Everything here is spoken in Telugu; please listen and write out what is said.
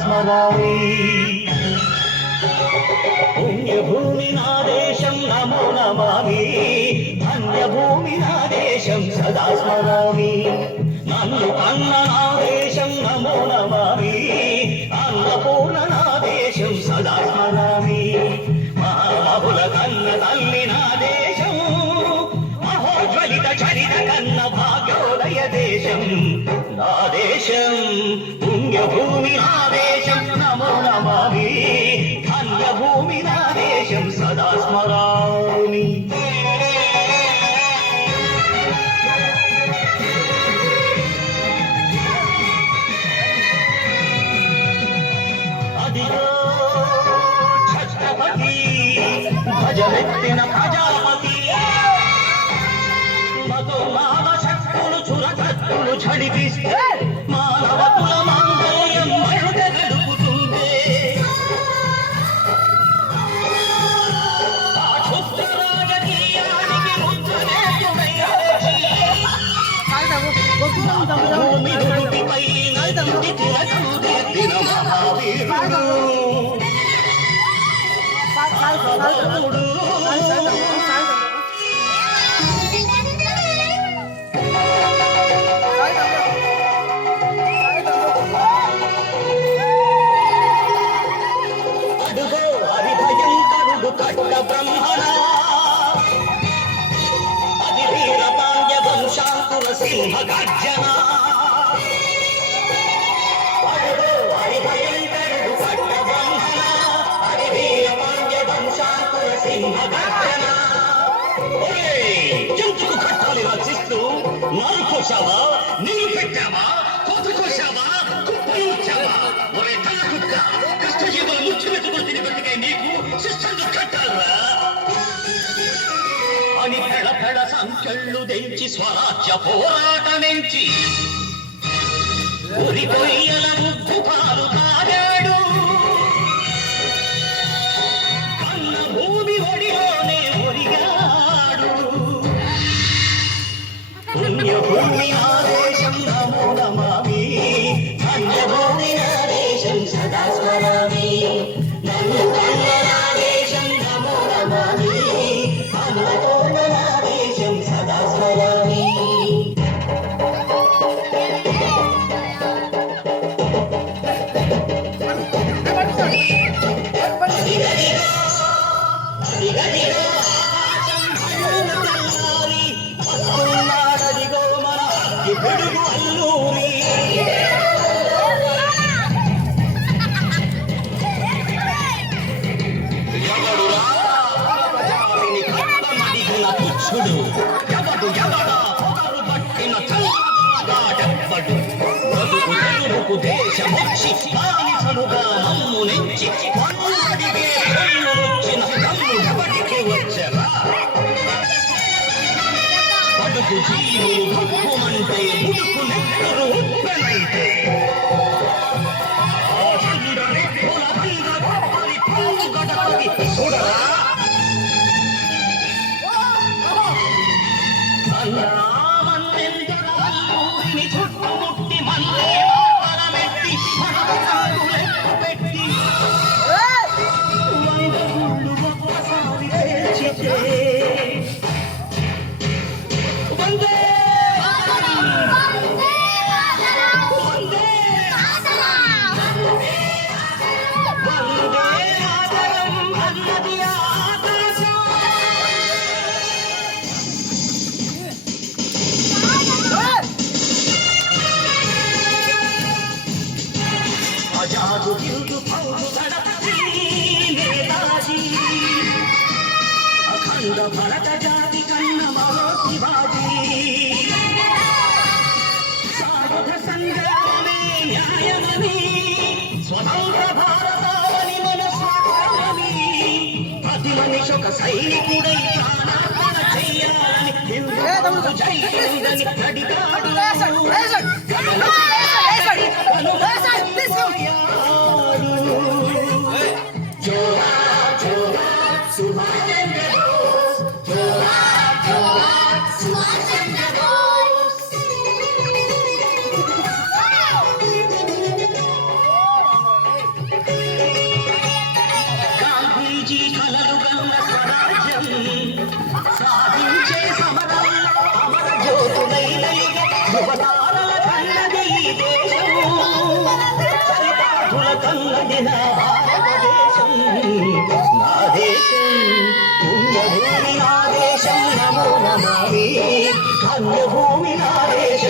స్మరామి. పుణ్యభూమి నా దేశం నమో నమామి, ధన్యభూమి నా దేశం సదా స్మరామి. నన్ను అన్న నా దేశం నమో నమామి, అన్నపూర్ణ నా దేశం సదా స్మరామి. మహాబుల కన్న తల్లి నా దేశం, మహోజ్వలిత చరిత కన్న భాగ్యోదయ దేశం నా దేశం. పుణ్యభూమి నా దేశం నమో నమామి, ధన్యభూమి నా దేశం సదా స్మరామి. అదిగో ఛత్రపతి భజమెత్తిన ప్రజాపతి, మధుమాల శక్తులు చురకత్తులు ఝడిపిస్తే మానవకుల మంగళం మరుట గడుపుతుందే. ఆ క్షుద్ర రాజకీయానికి ముద్రనేతుడై భూమి నుడిపై నది తిలకం దిద్దిన మహావీరుడు. అడుగో హరిభయంకరుడు కట్ట బ్రహ్మణ, అది వీర పాండ్య వంశాంకుర సింహ గర్జన. అడుగో హరిభయంకరుడు కట్ట బ్రహ్మణ, అది వీర పాండ్య వంశాంకుర సింహ గర్జన. ఎందుకు కట్టాలి రచిస్తూ నరుకోసావా, నిన్ను పెట్టావా, కోతుకోసావా, కుప్పలుచ్చావా? ఒరే తల కుక్క, కష్టజీవులు ముచ్చుమెత్తుకుని తిని బతికే నీకు శిష్టంగా కట్టాలరా అని పెడ పెడ సంఖ్యళ్ళు తెంచి స్వరాజ్య పోరాటమెంచి ఉరి కొయ్యల ముగ్గు పాలు తాగాడు. కన్న భూమి ఒడిలోనే ఒరిగాడు. పుణ్యభూమి నా దేశం నమో నమామి, ధన్యభూమి నా దేశం సదా స్మరామి. నన్ను కన్న నా దేశం నమో నమామి, అన్నపూర్ణ నా దేశం సదా స్మరామి. అదిగదిగో వస్తున్నాడదిగో మన పిడుగు అల్లూరి. ఎవడురా ప్రజావిని కట్టమడిగిన పుచ్చుడు, ఎవడు ఎవడా పొగరు పట్టిన చల్లగాడెవ్వడు. బతుకు తెలుగు దేశమొచ్చి బానిసలుగా మమ్ము నెచ్చి పన్నుడిగే వచ్చిన తమ్ముడెవడికి వచ్చరా? బతుకు జీవులు భక్కుమంటే ముడుకు నెక్కరు ఉప్పెనైతే, ఆ చంద్రని కులబంద గొప్పని పొంగు గడపది చూడరా. మన్నెందరూ అల్లూరిని చుట్టుముట్టి మన్నే పరమెత్తి మనకు పెట్టి వంద గుళ్ళు ఒక్కసారి పేల్చితే వందే మాతరం అన్నది ఆకాశం. ఆజాదు హిందూ ఫౌజు దళపతి నేతాజీ, అఖండ భరత జాతి కన్న మరో శివాజీ. సాయుధ సంగ్రామమే న్యాయమని, స్వతంత్ర భారతావని మన స్వార్థమని, ప్రతి మనిషి ఒక సైనికుడై ప్రాణార్పణ చెయ్యాలని హిందూ జై హిందని అడిగాడు. Zora Zora Subhash Chandra Bose, Zora Zora Subhash Chandra Bose. కన్నది నా భారతదేశం నా దేశం పుణ్యభూమి నా దేశం నమో నమామి పుణ్యభూమి నా దేశం